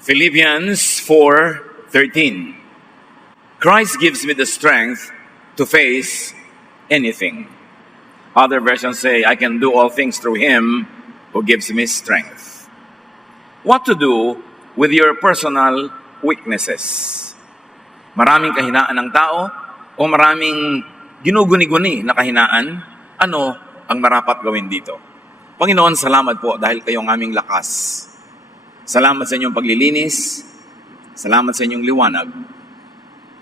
Philippians 4:13. Christ gives me the strength to face anything. Other versions say, I can do all things through Him who gives me strength. What to do with your personal weaknesses? Maraming kahinaan ng tao o maraming ginuguni-guni na kahinaan? Ano ang marapat gawin dito? Panginoon, salamat po dahil kayo ang aming lakas. Salamat sa inyong paglilinis. Salamat sa inyong liwanag.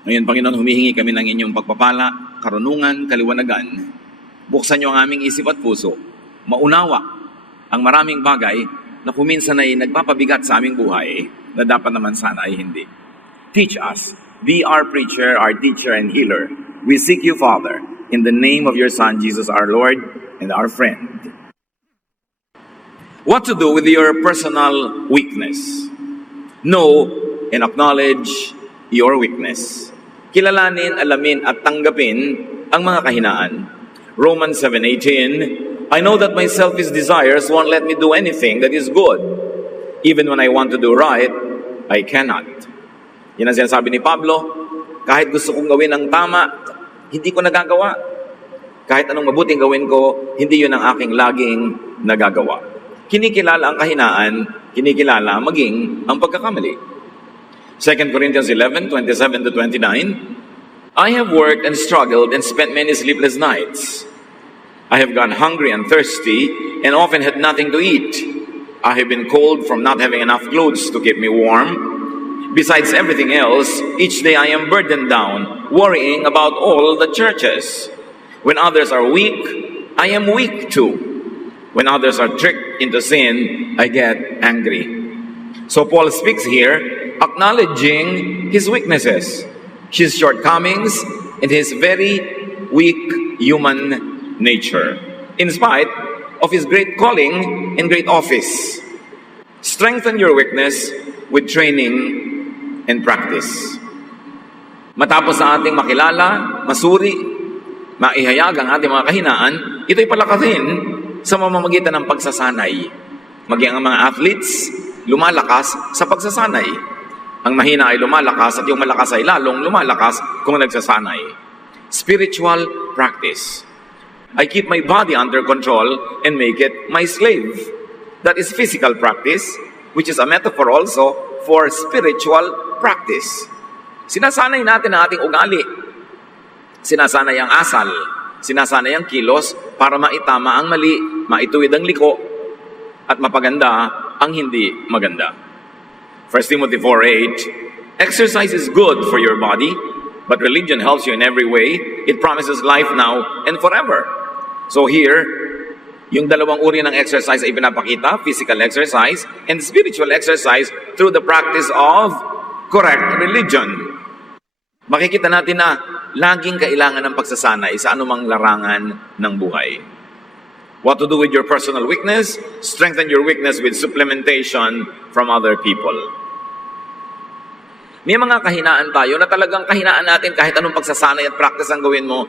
Ngayon, Panginoon, humihingi kami ng inyong pagpapala, karunungan, kaliwanagan. Buksan niyo ang aming isip at puso. Maunawa ang maraming bagay na kuminsan ay nagpapabigat sa aming buhay na dapat naman sana ay hindi. Teach us. Be our preacher, our teacher, and healer. We seek you, Father, in the name of your Son, Jesus, our Lord and our friend. What to do with your personal weakness? Know and acknowledge your weakness. Kilalanin, alamin at tanggapin ang mga kahinaan. Romans 7:18, I know that my selfish desires won't let me do anything that is good. Even when I want to do right, I cannot. Yan ang sinasabi ni Pablo, kahit gusto kong gawin ang tama, hindi ko nagagawa. Kahit anong mabuting gawin ko, hindi yun ang aking laging nagagawa. Kinikilala ang kahinaan, kinikilala maging ang pagkakamali. 2 Corinthians 11:27-29, I have worked and struggled and spent many sleepless nights. I have gone hungry and thirsty and often had nothing to eat. I have been cold from not having enough clothes to keep me warm. Besides everything else, each day I am burdened down, worrying about all the churches. When others are weak, I am weak too. When others are tricked into sin, I get angry. So Paul speaks here, acknowledging his weaknesses, his shortcomings, and his very weak human nature, in spite of his great calling and great office. Strengthen your weakness with training and practice. Matapos sa ating makilala, masuri, maihayag ang ating mga kahinaan, ito'y palakasin sa mamamagitan ng pagsasanay. Maging ang mga athletes, lumalakas sa pagsasanay. Ang mahina ay lumalakas at yung malakas ay lalong lumalakas kung nagsasanay. Spiritual practice. I keep my body under control and make it my slave. That is physical practice, which is a metaphor also for spiritual practice. Sinasanay natin ang ating ugali. Sinasanay ang asal. Sinasanay ang kilos para maitama ang mali, maituwid ang liko, at mapaganda ang hindi maganda. 1 Timothy 4:8, exercise is good for your body, but religion helps you in every way. It promises life now and forever. So here, yung dalawang uri ng exercise ay pinapakita, physical exercise and spiritual exercise through the practice of correct religion. Makikita natin na laging kailangan ng pagsasanay sa anumang larangan ng buhay. What to do with your personal weakness? Strengthen your weakness with supplementation from other people. May mga kahinaan tayo na talagang kahinaan natin kahit anong pagsasanay at practice ang gawin mo,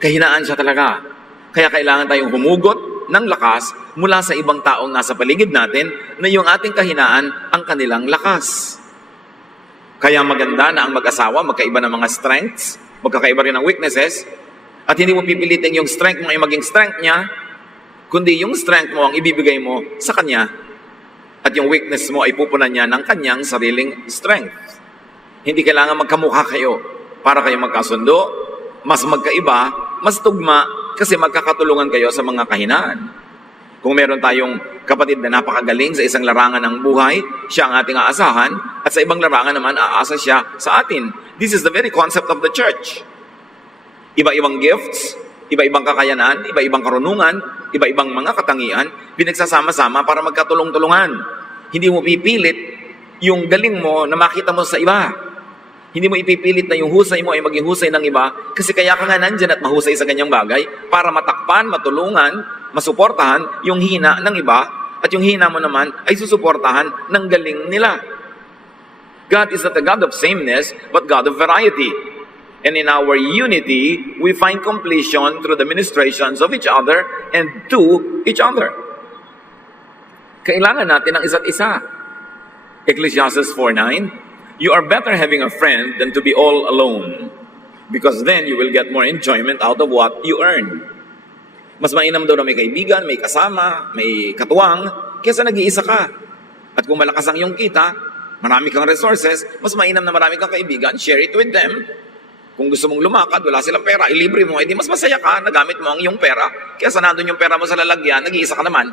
kahinaan siya talaga. Kaya kailangan tayong humugot ng lakas mula sa ibang taong nasa paligid natin na yung ating kahinaan ang kanilang lakas. Kaya maganda na ang mag-asawa, magkaiba ng mga strengths, magkakaiba rin ng weaknesses, at hindi mo pipilitin yung strength mo ay maging strength niya, kundi yung strength mo ang ibibigay mo sa kanya, at yung weakness mo ay pupunan niya ng kanyang sariling strength. Hindi kailangan magkamukha kayo para kayo magkasundo, mas magkaiba, mas tugma, kasi magkakatulungan kayo sa mga kahinaan. Kung meron tayong kapatid na napakagaling sa isang larangan ng buhay, siya ang ating aasahan, at sa ibang larangan naman, aasa siya sa atin. This is the very concept of the church. Iba-ibang gifts, iba-ibang kakayanan, iba-ibang karunungan, iba-ibang mga katangian, pinagsasama-sama para magkatulong-tulungan. Hindi mo pipilit yung galing mo na makita mo sa iba. Hindi mo ipipilit na yung husay mo ay maging husay ng iba, kasi kaya ka nga nandyan at mahusay sa ganyang bagay para matakpan, matulungan, masuportahan yung hina ng iba, at yung hina mo naman ay susuportahan ng galing nila. God is not a God of sameness, but God of variety. And in our unity, we find completion through the ministrations of each other and to each other. Kailangan natin ng isa't isa. Ecclesiastes 4:9, you are better having a friend than to be all alone, because then you will get more enjoyment out of what you earn. Mas mainam daw na may kaibigan, may kasama, may katuwang, kaysa nag-iisa ka. At kung malakas ang iyong kita, marami kang resources, mas mainam na marami kang kaibigan, share it with them. Kung gusto mong lumakad, wala silang pera, ilibre mo, edi mas masaya ka, nagamit mo ang iyong pera, kaysa nandun yung pera mo sa lalagyan, nag-iisa ka naman.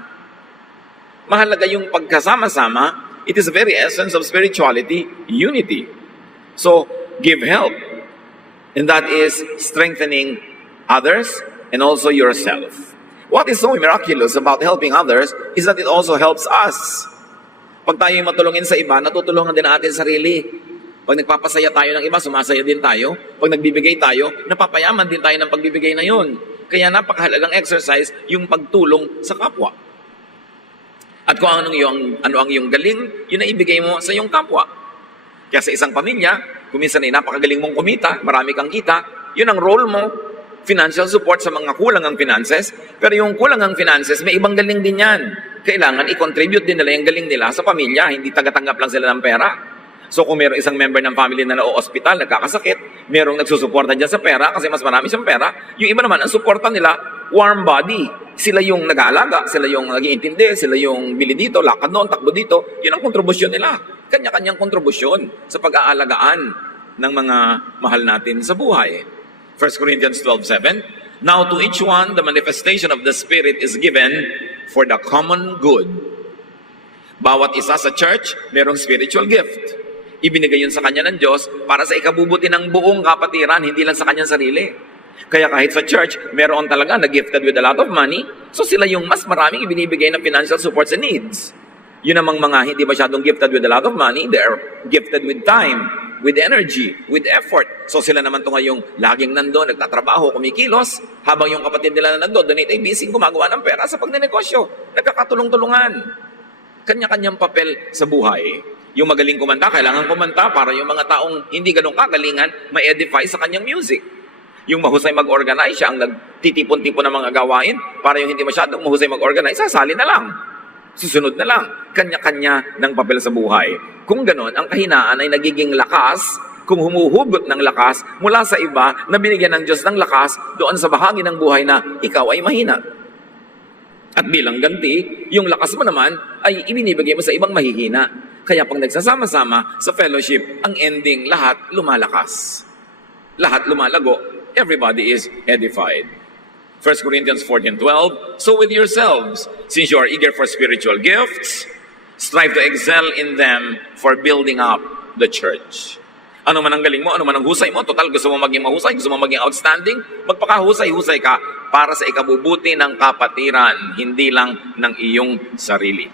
Mahalaga yung pagkasama-sama. It is the very essence of spirituality, unity. So, give help. And that is strengthening others and also yourself. What is so miraculous about helping others is that it also helps us. Pag tayo'y matulungin sa iba, natutulungan din natin sarili. Pag nagpapasaya tayo ng iba, sumasaya din tayo. Pag nagbibigay tayo, napapayaman din tayo ng pagbibigay na yun. Kaya napakahalagang exercise yung pagtulong sa kapwa. At kung ano ang iyong galing, yun na ibigay mo sa iyong kapwa. Kaya sa isang pamilya, kung minsan ay napakagaling mong kumita, marami kang kita, yun ang role mo. Financial support sa mga kulang ang finances, pero yung kulang ang finances, may ibang galing din yan. Kailangan i-contribute din nila yung galing nila sa pamilya, hindi tagatanggap lang sila ng pera. So kung mayroong isang member ng family na na-hospital, nagkakasakit, mayroong nagsusuporta dyan sa pera kasi mas marami siyang pera, yung iba naman, ang suporta nila, warm body. Sila yung nag-aalaga, sila yung nag-iintindi, sila yung bili dito, lakad noon, takbo dito, yun ang kontribusyon nila. Kanya-kanyang kontribusyon sa pag-aalagaan ng mga mahal natin sa buhay. 1 Corinthians 12:7, now to each one, the manifestation of the Spirit is given for the common good. Bawat isa sa church, merong spiritual gift. Ibinigay yun sa kanya ng Diyos para sa ikabubuti ng buong kapatiran, hindi lang sa kanyang sarili. Kaya kahit sa church, meron talaga na gifted with a lot of money, so sila yung mas maraming ibinibigay ng financial supports and needs. Yun namang mga hindi masyadong gifted with a lot of money, they're gifted with time, with energy, with effort. So sila naman ito ngayong laging nandun, nagtatrabaho, kumikilos, habang yung kapatid nila na nandun, donate ay busy gumagawa ng pera sa pagnenegosyo. Nagkakatulong-tulungan. Kanya-kanyang papel sa buhay. Yung magaling kumanta, kailangan kumanta para yung mga taong hindi ganun kagalingan, may edify sa kanyang music. Yung mahusay mag-organize, siya ang nagtitipon-tipon ng mga gawain, para yung hindi masyadong mahusay mag-organize, sasali na lang. Susunod na lang. Kanya-kanya ng papel sa buhay. Kung ganon, ang kahinaan ay nagiging lakas kung humuhugot ng lakas mula sa iba na binigyan ng Diyos ng lakas doon sa bahagi ng buhay na ikaw ay mahina. At bilang ganti, yung lakas mo naman ay ibinibigay mo sa ibang mahihina. Kaya pag nagsasama-sama sa fellowship, ang ending, lahat lumalakas. Lahat lumalago. Everybody is edified. 1 Corinthians 14:12, so with yourselves, since you are eager for spiritual gifts, strive to excel in them for building up the church. Ano man ang galing mo, ano man ang husay mo, total gusto mo maging mahusay, gusto mo maging outstanding, magpakahusay-husay ka para sa ikabubuti ng kapatiran, hindi lang ng iyong sarili.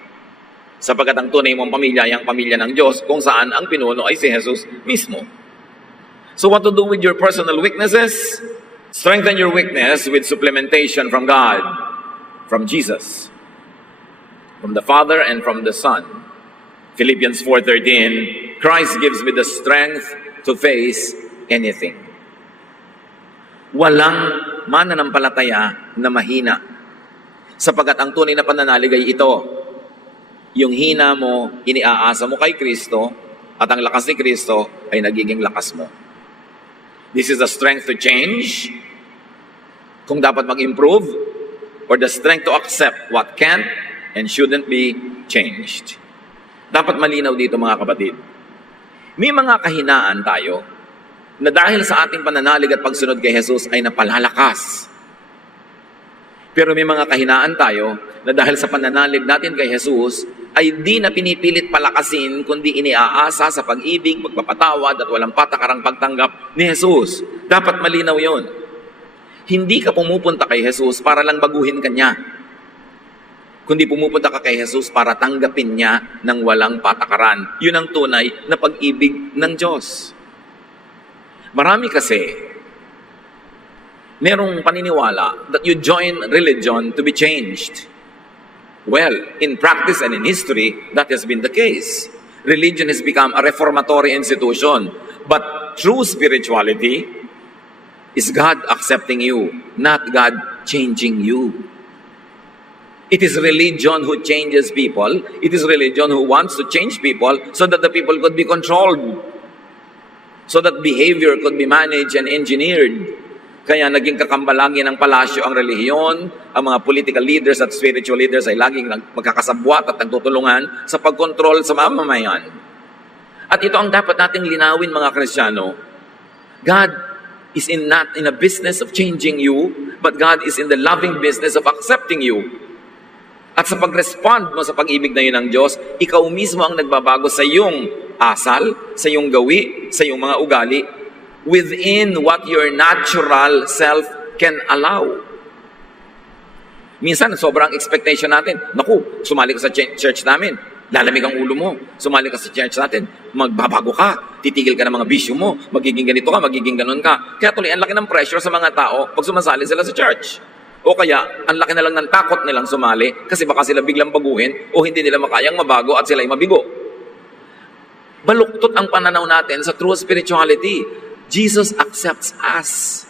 Sapagkat ang tunay mong pamilya ay ang pamilya ng Diyos, kung saan ang pinuno ay si Jesus mismo. So what to do with your personal weaknesses? Strengthen your weakness with supplementation from God, from Jesus, from the Father and from the Son. Philippians 4:13, Christ gives me the strength to face anything. Walang mananampalataya na mahina. Sapagkat ang tunay na pananalig ay ito. Yung hina mo, iniaasa mo kay Kristo, at ang lakas ni Kristo ay nagiging lakas mo. This is the strength to change, kung dapat mag-improve, or the strength to accept what can't and shouldn't be changed. Dapat malinaw dito mga kapatid. May mga kahinaan tayo na dahil sa ating pananalig at pagsunod kay Jesus ay napalalakas. Pero may mga kahinaan tayo na dahil sa pananalig natin kay Jesus ay di na pinipilit palakasin kundi iniaasa sa pag-ibig, pagpapatawad at walang patakarang pagtanggap ni Jesus. Dapat malinaw yon. Hindi ka pumupunta kay Jesus para lang baguhin ka niya, kundi pumupunta ka kay Jesus para tanggapin niya ng walang patakaran. Yun ang tunay na pag-ibig ng Diyos. Marami kasi merong paniniwala that you join religion to be changed. Well, in practice and in history, that has been the case. Religion has become a reformatory institution. But true spirituality is God accepting you, not God changing you. It is religion who changes people. It is religion who wants to change people so that the people could be controlled. So that behavior could be managed and engineered. Kaya naging kakambalagi ng palasyo ang relihiyon, ang mga political leaders at spiritual leaders ay laging magkakasabwat at nagtutulungan sa pagkontrol sa mamamayan. At ito ang dapat nating linawin mga Kristiyano. God is not in a business of changing you, but God is in the loving business of accepting you. At sa pag-respond mo sa pag-ibig na yun ng Diyos, ikaw mismo ang nagbabago sa iyong asal, sa iyong gawi, sa iyong mga ugali, within what your natural self can allow. Minsan, sobrang expectation natin. Naku, sumali ka sa church namin, lalamig ang ulo mo. Sumali ka sa church natin, magbabago ka, titigil ka ng mga bisyo mo, magiging ganito ka, magiging ganon ka. Kaya tuloy, ang laki ng pressure sa mga tao pag sumasali sila sa church. O kaya, ang laki na lang ng takot nilang sumali kasi baka sila biglang baguhin o hindi nila makayang mabago at sila'y mabigo. Baluktot ang pananaw natin sa true spirituality. Jesus accepts us.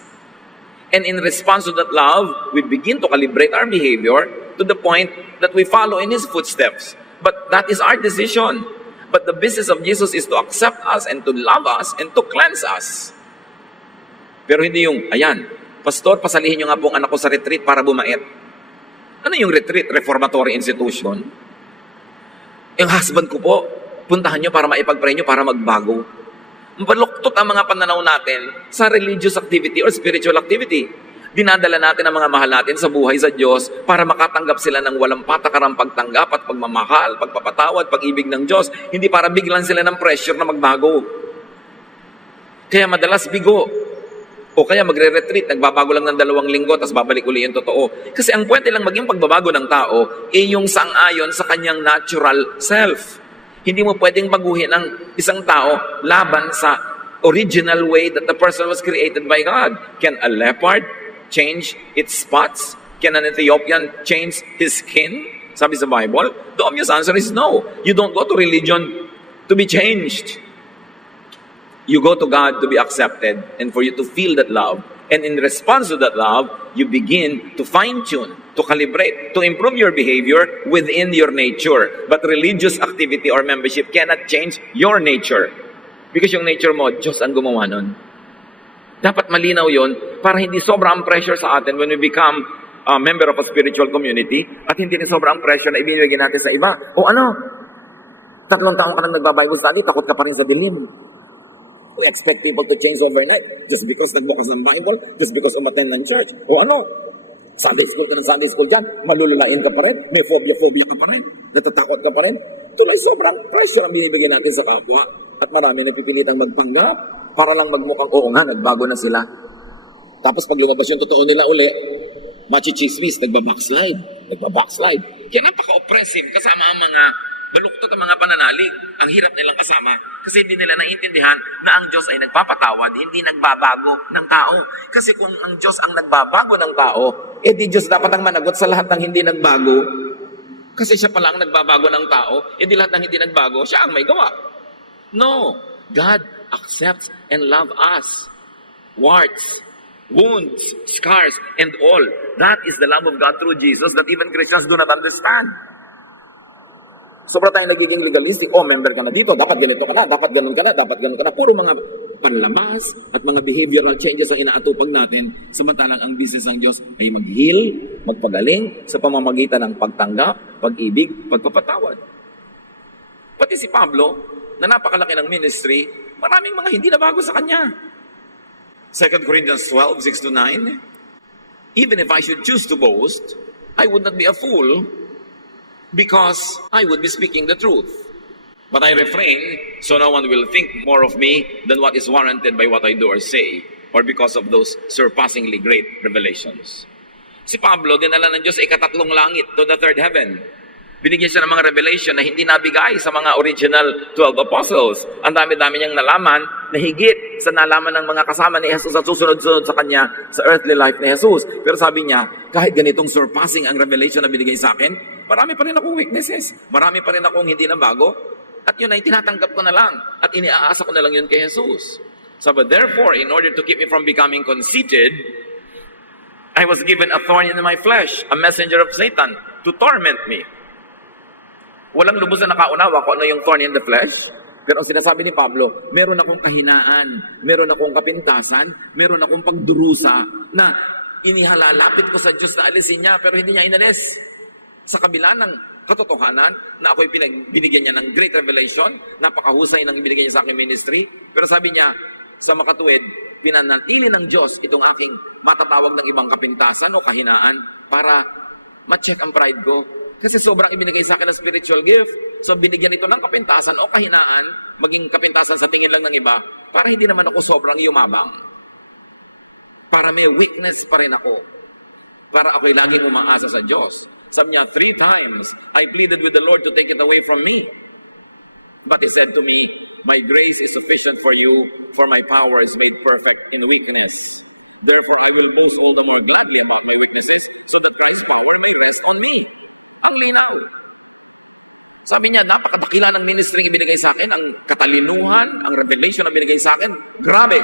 And in response to that love, we begin to calibrate our behavior to the point that we follow in His footsteps. But that is our decision. But the business of Jesus is to accept us and to love us and to cleanse us. Pero hindi yung, ayan, Pastor, pasalihin nyo nga pong anak ko sa retreat para bumait. Ano yung retreat? Reformatory institution? Yung husband ko po, puntahan nyo para maipag-pray nyo para magbago. Baluktot ang mga pananaw natin sa religious activity or spiritual activity. Dinadala natin ang mga mahal natin sa buhay sa Diyos para makatanggap sila ng walang patakarang pagtanggap at pagmamahal, pagpapatawad, pag-ibig ng Diyos. Hindi para biglan sila ng pressure na magbago. Kaya madalas bigo. O kaya magre-retreat, nagbabago lang ng 2 linggo, tapos babalik uli yung totoo. Kasi ang pwede lang maging pagbabago ng tao, yung sang-ayon sa kanyang natural self. Hindi mo pwedeng baguhin ang isang tao laban sa original way that the person was created by God. Can a leopard change its spots? Can an Ethiopian change his skin? Sabi sa Bible, the obvious answer is no. You don't go to religion to be changed. You go to God to be accepted and for you to feel that love. And in response to that love, you begin to fine-tune, to calibrate, to improve your behavior within your nature. But religious activity or membership cannot change your nature. Because yung nature mo, Diyos ang gumawa nun. Dapat malinaw yon para hindi sobrang pressure sa atin when we become a member of a spiritual community at hindi rin sobrang pressure na ibinibigay natin sa iba. O ano? 3 taon ka nang nagba-Bible study, takot ka pa rin sa dilim. We expect people to change overnight just because nagbukas ng Bible, just because umattend ng church. O ano? Sunday school ka ng Sunday school dyan, malululain ka pa rin, may phobia ka pa rin, natatakot ka pa rin. Tuloy sobrang pressure ang binibigay natin sa kapwa at marami napipilitang magpanggap para lang magmukhang oo nga, nagbago na sila. Tapos pag lumabas yung totoo nila uli, machichismis, nagbabackslide. Kaya napaka-oppressive kasama ang mga baluktot ang mga pananalig. Ang hirap nilang kasama kasi hindi nila naiintindihan na ang Diyos ay nagpapatawad, hindi nagbabago ng tao. Kasi kung ang Diyos ang nagbabago ng tao, di Diyos dapat ang managot sa lahat ng hindi nagbago. Kasi siya pala ang nagbabago ng tao, di lahat ng hindi nagbago, siya ang may gawa. No, God accepts and loves us. Warts, wounds, scars, and all. That is the love of God through Jesus that even Christians do not understand. Sobra tayong nagiging legalistic. Member ka na dito, dapat ganito ka na, dapat ganun ka na, dapat ganun ka na. Puro mga panlabas at mga behavioral changes ang inaatupag natin, samantalang ang business ng Diyos ay mag-heal, magpagaling sa pamamagitan ng pagtanggap, pag-ibig, pagpapatawad. Pati si Pablo, na napakalaki ng ministry, maraming mga hindi nabago sa kanya. 2 Corinthians 12, 6-9, even if I should choose to boast, I would not be a fool, because I would be speaking the truth. But I refrain, so no one will think more of me than what is warranted by what I do or say, or because of those surpassingly great revelations. Si Pablo, dinala ng Diyos sa 3 langit, to the 3rd heaven. Binigyan siya ng mga revelation na hindi nabigay sa mga original 12 apostles. Ang dami-dami niyang nalaman na higit sa nalaman ng mga kasama ni Jesus at susunod-sunod sa kanya sa earthly life ni Jesus. Pero sabi niya, kahit ganitong surpassing ang revelation na binigay sa akin, marami pa rin akong weaknesses. Marami pa rin akong hindi na bago. At yun ay tinatanggap ko na lang. At iniaasa ko na lang yun kay Jesus. So, but therefore, in order to keep me from becoming conceited, I was given a thorn in my flesh, a messenger of Satan, to torment me. Walang lubos na nakaunawa kung ano yung thorn in the flesh. Pero ang sinasabi ni Pablo, meron akong kahinaan, meron akong kapintasan, meron akong pagdurusa na inihalalapit ko sa Diyos na alisin niya, pero hindi niya inalis. Sa kabila ng katotohanan na ako'y binigyan niya ng great revelation, napakahusay ng ibinigay niya sa aking ministry, pero sabi niya, sa makatuwid, pinanatili ng Diyos itong aking matatawag ng ibang kapintasan o kahinaan para ma-check ang pride ko. Kasi sobrang ibinigay sa akin ng spiritual gift. So binigyan ito ng kapintasan o kahinaan, maging kapintasan sa tingin lang ng iba, para hindi naman ako sobrang yumabang. Para may weakness pa rin ako. Para ako'y laging umaasa sa Diyos. Sabi niya, 3 times, I pleaded with the Lord to take it away from me. But He said to me, my grace is sufficient for you, for my power is made perfect in weakness. Therefore, I will boast all the more gladly about my weaknesses, so that Christ's power may rest on me. Ang linaw. Sabi niya, napakadakila ng ministry ibinigay sa akin, ang katalinuhan, ang revelation na binigay sa akin, grabe.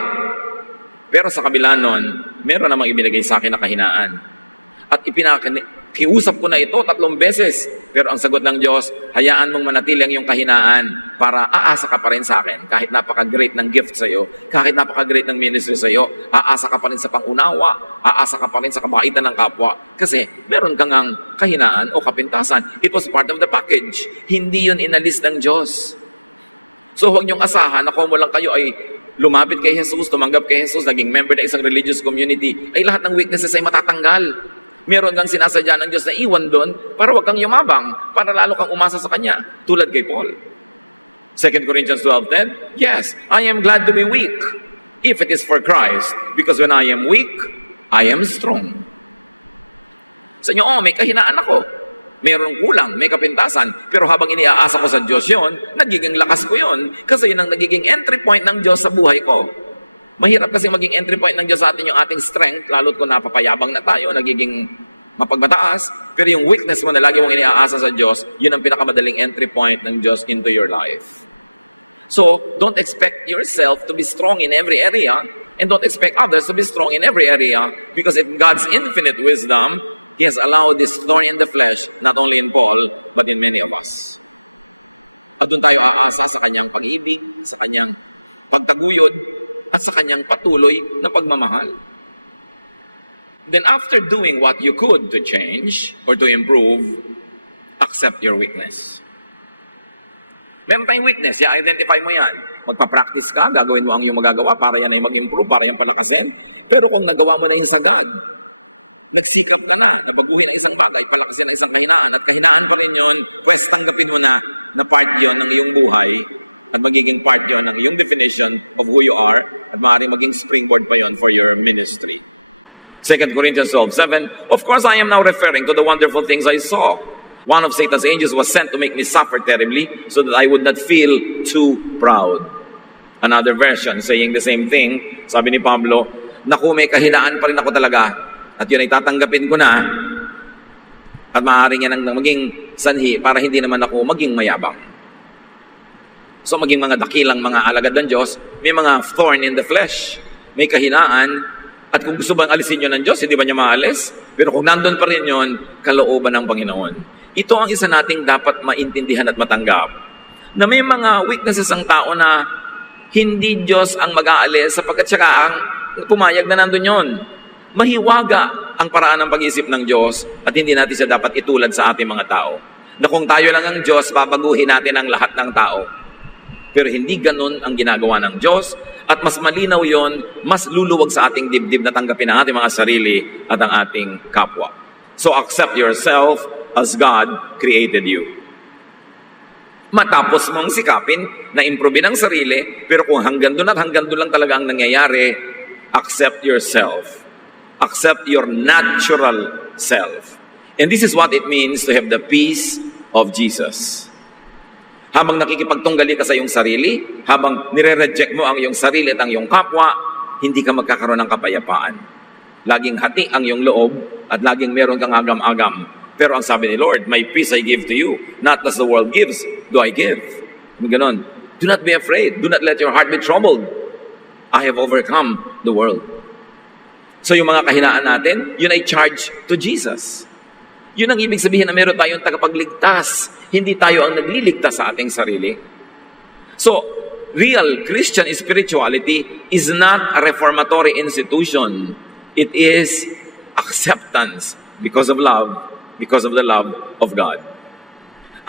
Pero sa kabila nun, meron namang ibinigay sa akin na kahinaan. At kiusap ko na ito 3 beses. Pero ang sagot ng Diyos, hayaan mong manatili ang iyong kahinaan para aasa ka pa rin sa akin. Kahit napaka-great ng gift sa iyo, kahit napaka-great ng ministry sa iyo, aasa ka pa rin sa pangunawa, aasa ka pa rin sa kabaitan ng kapwa. Kasi meron kang ang kahinaan o kapintasan. It was part of the package. Hindi yun inalis ng Diyos. So huwag niyong asahan na kung lang kayo ay lumapit kay Jesus, tumanggap kay Jesus, naging member ng isang religious community, ay lahat ng weaknesses ay matatanggal. Meron kang sinasadya ng Diyos na iwan doon para wag kang yumabang, para lalo kang umasa sa Kanya, tulad kay Paul. 2 Corinthians 12:10, yes, I am glad to be weak, if it is for Christ, because when I am weak, I am strong. Sa inyo, may kahinaan ako. Mayroong kulang, may kapintasan, pero habang iniaasa ko sa Diyos yon, nagiging lakas ko yon, kasi yun ang nagiging entry point ng Diyos sa buhay ko. Mahirap kasi maging entry point ng Diyos sa atin yung ating strength, lalo't kung napapayabang na tayo, nagiging mapagbataas, pero yung weakness mo na lagi mong iniaasa sa Diyos, yun ang pinakamadaling entry point ng Diyos into your life. So, don't expect yourself to be strong in every area, and don't expect others to be strong in every area, because in God's infinite wisdom, He has allowed this thorn in the flesh, not only in Paul, but in many of us. At doon tayo aasa sa Kanyang pag-ibig, sa Kanyang pagtaguyod, at sa Kanyang patuloy na pagmamahal. Then after doing what you could to change or to improve, accept your weakness. Meron tayong weakness, i-identify mo yan. Magpa-practice ka, gagawin mo ang iyong magagawa para yan ay mag-improve, para yan palakasin. Pero kung nagawa mo na yung sagad, nagsikap ka na baguhin ang isang bagay, palakasin ang isang kahinaan, at kahinaan pa rin yun, pwes tanggapin mo na part yon ng iyong buhay, at magiging part yon ng iyong definition of who you are, at maaaring maging springboard pa yon for your ministry. 2 Corinthians 12:7, of course I am now referring to the wonderful things I saw. One of Satan's angels was sent to make me suffer terribly so that I would not feel too proud. Another version saying the same thing, sabi ni Pablo, naku, may kahinaan pa rin ako talaga, at yun ay tatanggapin ko na, at maaaring yan ang maging sanhi para hindi naman ako maging mayabang. So maging mga dakilang mga alagad ng Diyos, may mga thorn in the flesh, may kahinaan, at kung gusto bang alisin yun ng Diyos, hindi ba niya maalis? Pero kung nandun pa rin yun, kalooban ng Panginoon. Ito ang isa nating dapat maintindihan at matanggap, na may mga weaknesses ang tao na hindi Diyos ang mag-aalis sapagkat siya ang pumayag na nandun yun. Mahiwaga ang paraan ng pag-iisip ng Diyos at hindi natin siya dapat itulad sa ating mga tao. Na kung tayo lang ang Diyos, babaguhin natin ang lahat ng tao. Pero hindi ganun ang ginagawa ng Diyos, at mas malinaw yon, mas luluwag sa ating dibdib na tanggapin ang ating mga sarili at ang ating kapwa. So accept yourself as God created you. Matapos mong sikapin na improve ang sarili, pero kung hanggang doon at hanggang doon lang talaga ang nangyayari, accept yourself. Accept your natural self. And this is what it means to have the peace of Jesus. Habang nakikipagtunggali ka sa iyong sarili, habang nire-reject mo ang iyong sarili at ang iyong kapwa, hindi ka magkakaroon ng kapayapaan. Laging hati ang iyong loob at laging meron kang agam-agam. Pero ang sabi ni Lord, my peace I give to you, not as the world gives, do I give. Ganon. Do not be afraid. Do not let your heart be troubled. I have overcome the world. So yung mga kahinaan natin, yun ay charge to Jesus. Yun ang ibig sabihin na meron tayong tagapagligtas. Hindi tayo ang nagliligtas sa ating sarili. So, real Christian spirituality is not a reformatory institution. It is acceptance because of love, because of the love of God.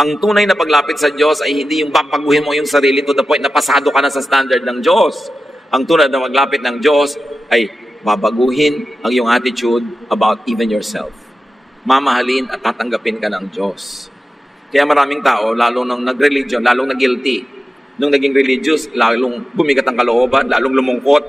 Ang tunay na paglapit sa Diyos ay hindi yung babaguhin mo yung sarili to the point na pasado ka na sa standard ng Diyos. Ang tunay na paglapit ng Diyos ay babaguhin ang iyong attitude about even yourself. Mamahalin at tatanggapin ka ng Diyos. Kaya maraming tao, lalo nang nag-religion, lalong nag-guilty. Nung naging religious, lalong bumigat ang kalooban, lalong lumungkot,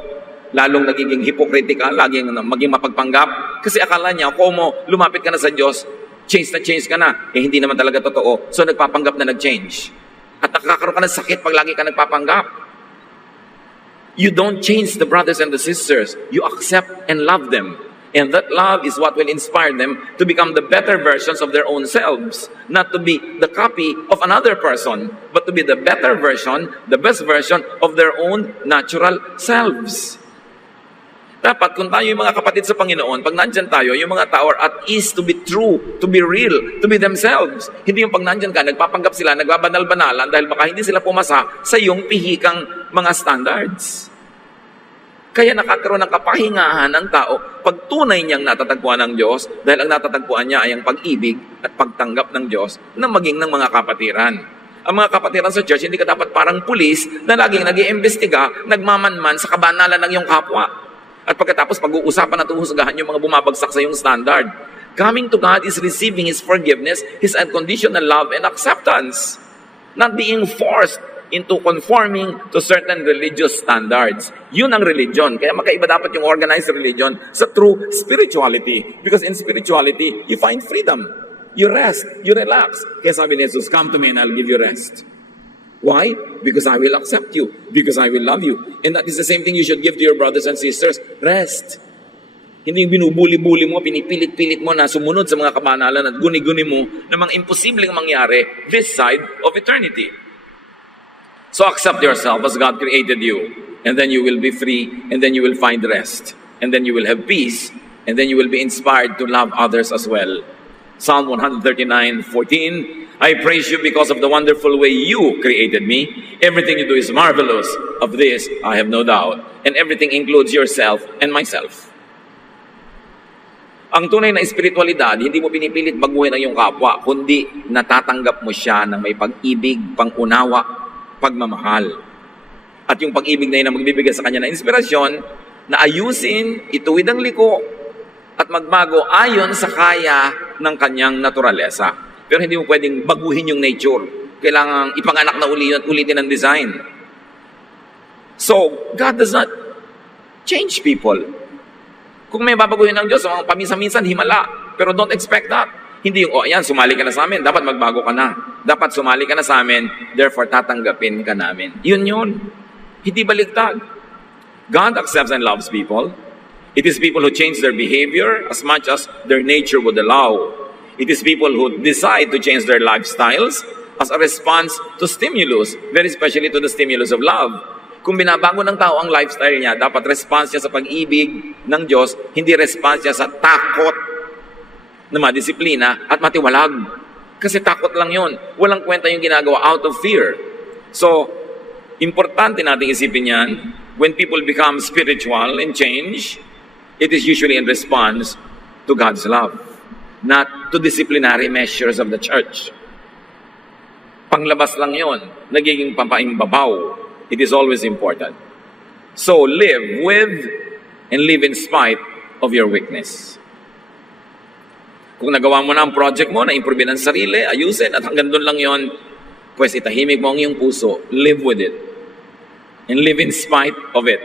lalong nagiging hypocritical, laging maging mapagpanggap. Kasi akala niya, kung mo lumapit ka na sa Diyos, change ka na. Eh, hindi naman talaga totoo. So, nagpapanggap na nag-change. At nakakaroon ka ng sakit pag lagi ka nagpapanggap. You don't change the brothers and the sisters. You accept and love them. And that love is what will inspire them to become the better versions of their own selves. Not to be the copy of another person, but to be the better version, the best version of their own natural selves. Dapat, kung tayo yung mga kapatid sa Panginoon, pag nandyan tayo, yung mga tao are at ease to be true, to be real, to be themselves. Hindi yung pag nandyan ka, nagpapanggap sila, nagbabanal-banalan dahil baka hindi sila pumasa sa iyong pihikang mga standards. Kaya nakakaroon ng kapahingahan ng tao pag tunay niyang natatagpuan ng Diyos dahil ang natatagpuan niya ay ang pag-ibig at pagtanggap ng Diyos na maging ng mga kapatiran. Ang mga kapatiran sa church, hindi ka dapat parang pulis na laging nag-iimbestiga, nagmamanman sa kabanalan ng iyong kapwa. At pagkatapos pag-uusapan at uhusgahan yung mga bumabagsak sa iyong standard. Coming to God is receiving His forgiveness, His unconditional love and acceptance. Not being forced into conforming to certain religious standards. Yun ang religion. Kaya magkaiba dapat yung organized religion sa true spirituality. Because in spirituality, you find freedom. You rest. You relax. Kaya sabi ni Jesus, come to me and I'll give you rest. Why? Because I will accept you. Because I will love you. And that is the same thing you should give to your brothers and sisters. Rest. Hindi yung binubuli-buli mo, pinipilit-pilit mo na sumunod sa mga kabanalan at guni-guni mo na mga imposibleng mangyari this side of eternity. So accept yourself as God created you. And then you will be free. And then you will find rest. And then you will have peace. And then you will be inspired to love others as well. Psalm 139:14. I praise you because of the wonderful way you created me. Everything you do is marvelous. Of this, I have no doubt. And everything includes yourself and myself. Ang tunay na espiritualidad, hindi mo pinipilit baguhin ang iyong kapwa, kundi natatanggap mo siya ng may pag-ibig, pangunawa, pagmamahal. At yung pag-ibig na yun ang magbibigay sa kanya ng inspirasyon na ayusin, ituwid ang liko, at magbago ayon sa kaya ng kanyang naturalesa. Pero hindi mo pwedeng baguhin yung nature. Kailangan ipanganak na ulitin ang design. So, God does not change people. Kung may babaguhin ng Diyos, mga paminsan-minsan, himala. Pero don't expect that. Hindi yung, ayan, sumali ka na sa amin, dapat magbago ka na. Dapat sumali ka na sa amin, therefore tatanggapin ka namin. Yun. Hindi baligtad. God accepts and loves people. It is people who change their behavior as much as their nature would allow. It is people who decide to change their lifestyles as a response to stimulus, very especially to the stimulus of love. Kung binabago ng tao ang lifestyle niya, dapat response niya sa pag-ibig ng Diyos, hindi response niya sa takot na madisiplina at matiwalag. Kasi takot lang yun. Walang kwenta yung ginagawa out of fear. So, importante nating isipin yan. When people become spiritual and change, it is usually in response to God's love, not to disciplinary measures of the church. Panglabas lang yon, nagiging pampaimbabaw. It is always important. So live with and live in spite of your weakness. Kung nagawa mo na ang project mo, na-improve ang sarili, ayusin, at hanggang doon lang yon, pues itahimik mo ang iyong puso, live with it. And live in spite of it.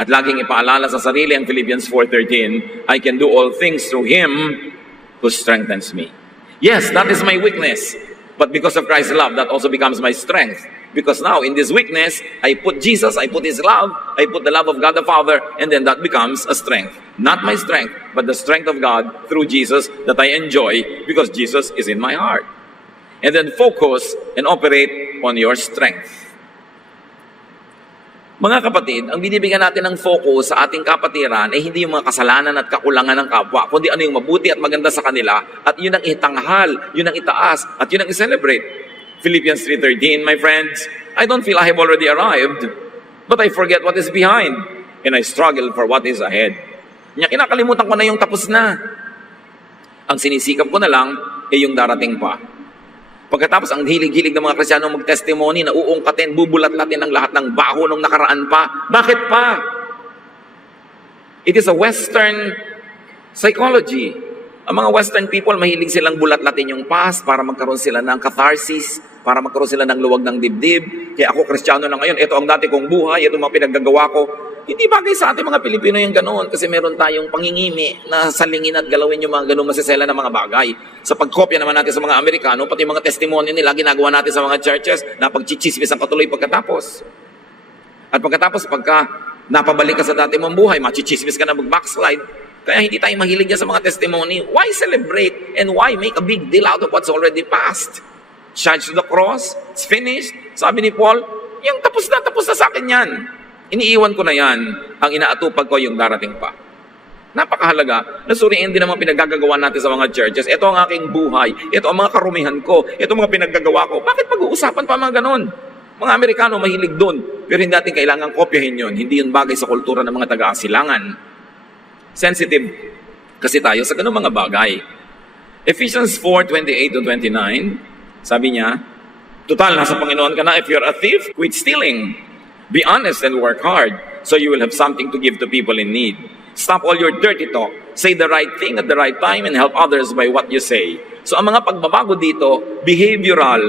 At laging ipaalala sa sarili ang Philippians 4:13, I can do all things through Him who strengthens me. Yes, that is my weakness. But because of Christ's love, that also becomes my strength. Because now, in this weakness, I put Jesus, I put His love, I put the love of God the Father, and then that becomes a strength. Not my strength, but the strength of God through Jesus that I enjoy because Jesus is in my heart. And then focus and operate on your strength. Mga kapatid, ang binibigyan natin ng focus sa ating kapatiran ay hindi yung mga kasalanan at kakulangan ng kapwa, kundi ano yung mabuti at maganda sa kanila, at yun ang itanghal, yun ang itaas, at yun ang i-celebrate. Philippians 3:13, my friends, I don't feel I have already arrived, but I forget what is behind, and I struggle for what is ahead. Kinakalimutan ko na yung tapos na. Ang sinisikap ko na lang ay yung darating pa. Pagkatapos, ang hilig-hilig ng mga Kristiyano mag-testimony na uungkatin, bubulat-latin ang lahat ng baho nung nakaraan pa. Bakit pa? It is a Western psychology. Ang mga Western people, mahilig silang bulat-latin yung past para magkaroon sila ng catharsis, para magkaroon sila ng luwag ng dibdib. Kaya ako Kristiyano na ngayon, ito ang dati kong buhay, ito mga pinaggagawa ko. Hindi bagay sa ating mga Pilipino yung ganoon kasi meron tayong pangingimi na salingin at galawin yung mga ganoong masisela na mga bagay. Sa pagkopya naman natin sa mga Amerikano, pati mga testimony nila, ginagawa natin sa mga churches na pagchichismis ang katuloy pagkatapos. At pagkatapos, pagka napabalik ka sa dati mong buhay, machichismis ka na mag-backslide. Kaya hindi tayo mahilig yan sa mga testimony. Why celebrate and why make a big deal out of what's already past? Charged to the cross, it's finished. Sabi ni Paul, yung tapos na sa akin yan. Iniiwan ko na yan, ang inaatupag ko yung darating pa. Napakahalaga na suriin din naman pinaggagawa natin sa mga churches. Ito ang aking buhay, ito ang mga karumihan ko, ito ang mga pinaggagawa ko. Bakit pag-uusapan pa mga ganon? Mga Amerikano mahilig doon, pero hindi natin kailangan kopyahin yun. Hindi yun bagay sa kultura ng mga taga-asilangan. Sensitive kasi tayo sa ganung mga bagay. Ephesians 4:28-29, sabi niya, total, nasa Panginoon ka na. If you're a thief, quit stealing. Be honest and work hard so you will have something to give to people in need. Stop all your dirty talk. Say the right thing at the right time and help others by what you say. So ang mga pagbabago dito, behavioral,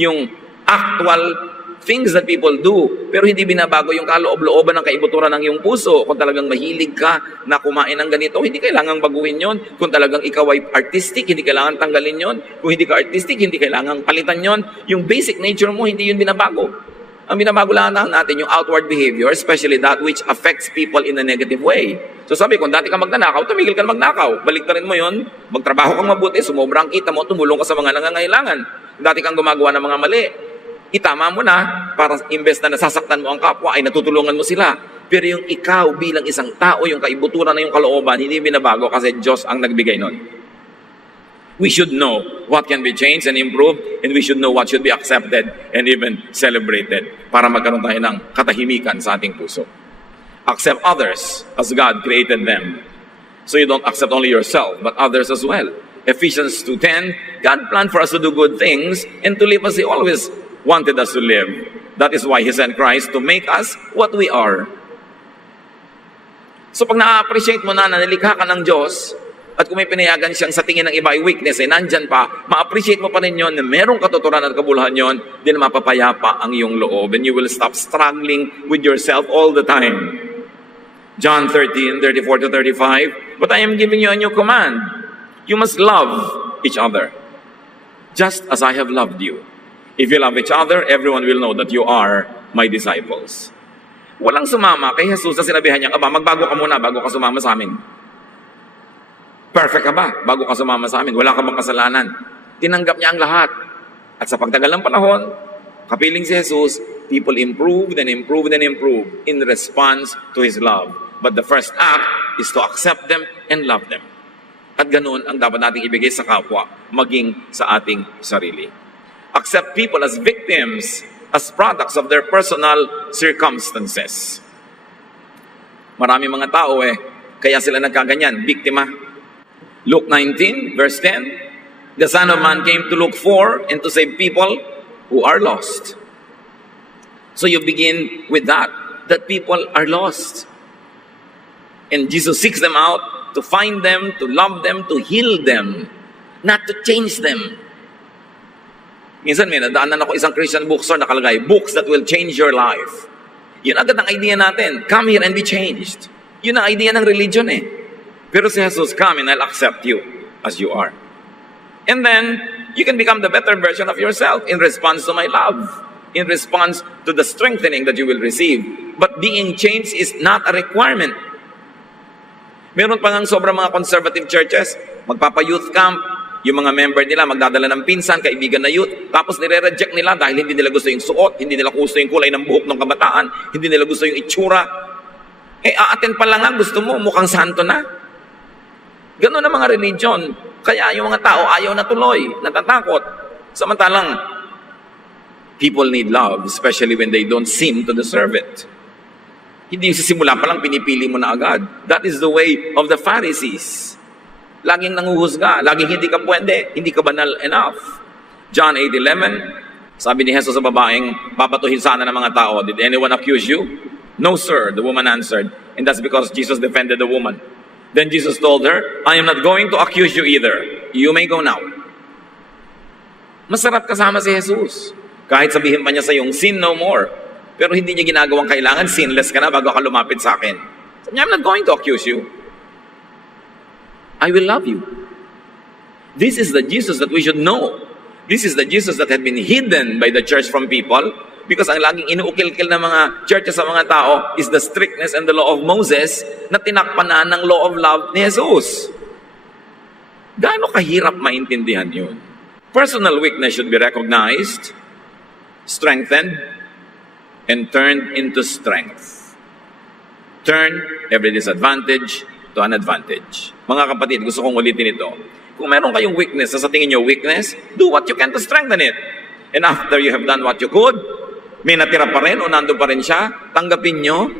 yung actual things that people do, pero hindi binabago yung kaloob-looban ng kaibuturan ng iyong puso. Kung talagang mahilig ka na kumain ng ganito, hindi kailangang baguhin yon. Kung talagang ikaw ay artistic, hindi kailangan tanggalin yon. Kung hindi ka artistic, hindi kailangang palitan yon. Yung basic nature mo, hindi yun binabago. Ang binabago lang natin yung outward behavior, especially that which affects people in a negative way. So sabi, kung dati ka magnanakaw, tumigil ka na magnakaw. Baliktarin mo yun, magtrabaho kang mabuti, sumobra ang kita mo, tumulong ka sa mga nangangailangan. Kung dati kang gumagawa ng mga mali, itama mo na, para imbes na nasasaktan mo ang kapwa, ay natutulungan mo sila. Pero yung ikaw bilang isang tao, yung kaibuturan na yung kalooban, hindi binabago kasi Diyos ang nagbigay nun. We should know what can be changed and improved, and we should know what should be accepted and even celebrated para magkaroon tayo ng katahimikan sa ating puso. Accept others as God created them. So you don't accept only yourself, but others as well. Ephesians 2:10, God planned for us to do good things and to live as He always wanted us to live. That is why He sent Christ to make us what we are. So pag na-appreciate mo na nilikha ka ng Diyos, at kung may pinayagan siyang sa tingin ng iba ay weakness, ay nandyan pa, ma-appreciate mo pa rin yun na merong katuturan at kabuluhan yun, din mapapayapa ang iyong loob, and you will stop struggling with yourself all the time. John 13:34-35, but I am giving you a new command. You must love each other, just as I have loved you. If you love each other, everyone will know that you are my disciples. Walang sumama kay Jesus na sinabihan niya, magbago ka muna bago ka sumama sa amin. Perfect ka ba bago ka sumama sa amin? Wala ka bang kasalanan? Tinanggap niya ang lahat. At sa pagtagal ng panahon, kapiling si Jesus, people improved and improved and improved in response to His love. But the first act is to accept them and love them. At ganun ang dapat nating ibigay sa kapwa, maging sa ating sarili. Accept people as victims, as products of their personal circumstances. Marami mga tao kaya sila nagkaganyan, biktima. Luke 19, verse 10, the Son of Man came to look for and to save people who are lost. So you begin with that people are lost. And Jesus seeks them out to find them, to love them, to heal them, not to change them. Minsan may nadaanan ako isang Christian bookstore nakalagay, books that will change your life. Yun agad ang idea natin, come here and be changed. Yun ang idea ng religion Pero si Jesus, come and I'll accept you as you are. And then, you can become the better version of yourself in response to my love, in response to the strengthening that you will receive. But being changed is not a requirement. Meron pa ngang sobrang mga conservative churches, magpapa-youth camp, yung mga member nila magdadala ng pinsan, kaibigan na youth, tapos nire-reject nila dahil hindi nila gusto yung suot, hindi nila gusto yung kulay ng buhok ng kabataan, hindi nila gusto yung itsura. Aaten pa lang gusto mo, mukhang santo na. Ganun ang mga religion. Kaya yung mga tao ayaw na tuloy, natatakot. Samantalang, people need love, especially when they don't seem to deserve it. Hindi sa simula pa lang pinipili mo na agad. That is the way of the Pharisees. Laging nanguhusga, laging hindi ka pwede, hindi ka banal enough. John 8:11, sabi ni Jesus sa babaeng, babatuhin sana ng mga tao, did anyone accuse you? No, sir, the woman answered. And that's because Jesus defended the woman. Then Jesus told her, I am not going to accuse you either. You may go now. Masarap kasama si Jesus. Kahit sabihin pa niya sa iyong, sin no more. Pero hindi niya ginagawang kailangan, sinless ka na bago ka lumapit sa akin. Sabi niya, I'm not going to accuse you. I will love you. This is the Jesus that we should know. This is the Jesus that had been hidden by the church from people because ang laging inuukil-kil ng mga churches sa mga tao is the strictness and the law of Moses na tinakpan na ng law of love ni Jesus. Gaano kahirap maintindihan yun? Personal weakness should be recognized, strengthened, and turned into strength. Turn every disadvantage to an advantage. Mga kapatid, gusto kong ulitin ito. Kung meron kayong weakness, sa tingin nyo weakness, do what you can to strengthen it. And after you have done what you could, may natira pa rin o nandun pa rin siya, tanggapin nyo,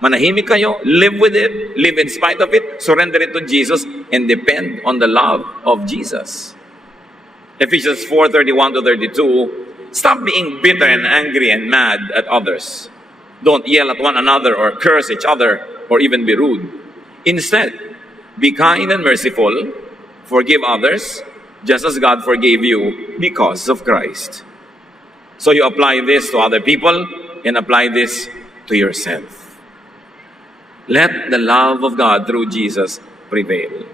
manahimik kayo, live with it, live in spite of it, surrender it to Jesus, and depend on the love of Jesus. Ephesians 4:31-32, stop being bitter and angry and mad at others. Don't yell at one another or curse each other or even be rude. Instead, be kind and merciful, forgive others, just as God forgave you because of Christ. So you apply this to other people and apply this to yourself. Let the love of God through Jesus prevail.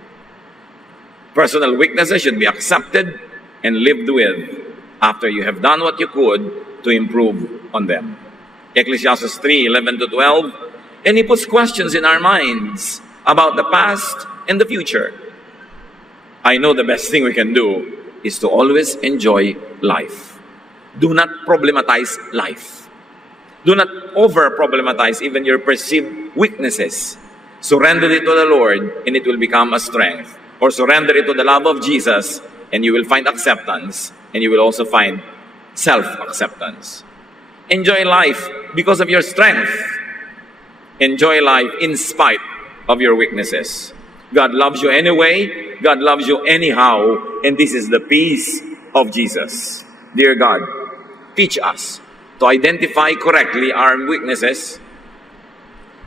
Personal weaknesses should be accepted and lived with after you have done what you could to improve on them. Ecclesiastes 3:11-12, and he puts questions in our minds about the past and the future. I know the best thing we can do is to always enjoy life. Do not problematize life. Do not over-problematize even your perceived weaknesses. Surrender it to the Lord and it will become a strength. Or surrender it to the love of Jesus and you will find acceptance and you will also find self-acceptance. Enjoy life because of your strength. Enjoy life in spite of your weaknesses. God loves you anyway. God loves you anyhow. And this is the peace of Jesus. Dear God, teach us to identify correctly our weaknesses,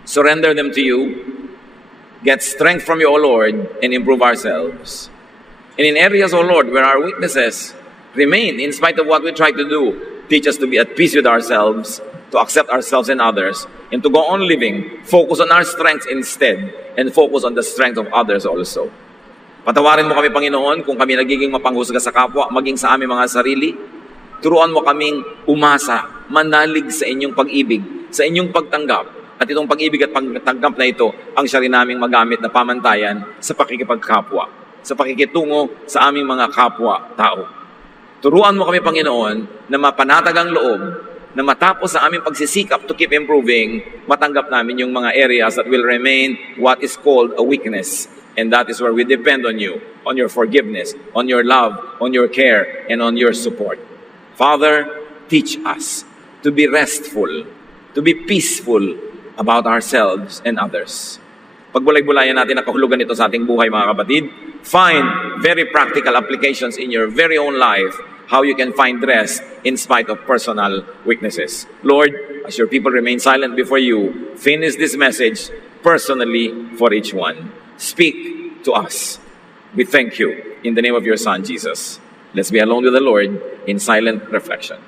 surrender them to you, get strength from you, O Lord, and improve ourselves. And in areas, O Lord, where our weaknesses remain in spite of what we try to do, teach us to be at peace with ourselves, to accept ourselves and others, and to go on living, focus on our strengths instead, and focus on the strength of others also. Patawarin mo kami, Panginoon, kung kami nagiging mapanghusga sa kapwa, maging sa aming mga sarili. Turuan mo kaming umasa, manalig sa inyong pag-ibig, sa inyong pagtanggap. At itong pag-ibig at pagtanggap na ito, ang siya rin naming magamit na pamantayan sa pakikipagkapwa, sa pakikitungo sa aming mga kapwa-tao. Turuan mo kami, Panginoon, na mapanatag ang loob, na matapos sa aming pagsisikap to keep improving, matanggap namin yung mga areas that will remain what is called a weakness. And that is where we depend on you, on your forgiveness, on your love, on your care, and on your support. Father, teach us to be restful, to be peaceful about ourselves and others. Pagbulay-bulayan natin ang kahulugan nito sa ating buhay, mga kapatid. Find very practical applications in your very own life, how you can find rest in spite of personal weaknesses. Lord, as your people remain silent before you, finish this message personally for each one. Speak to us. We thank you in the name of your Son, Jesus. Let's be alone with the Lord in silent reflection.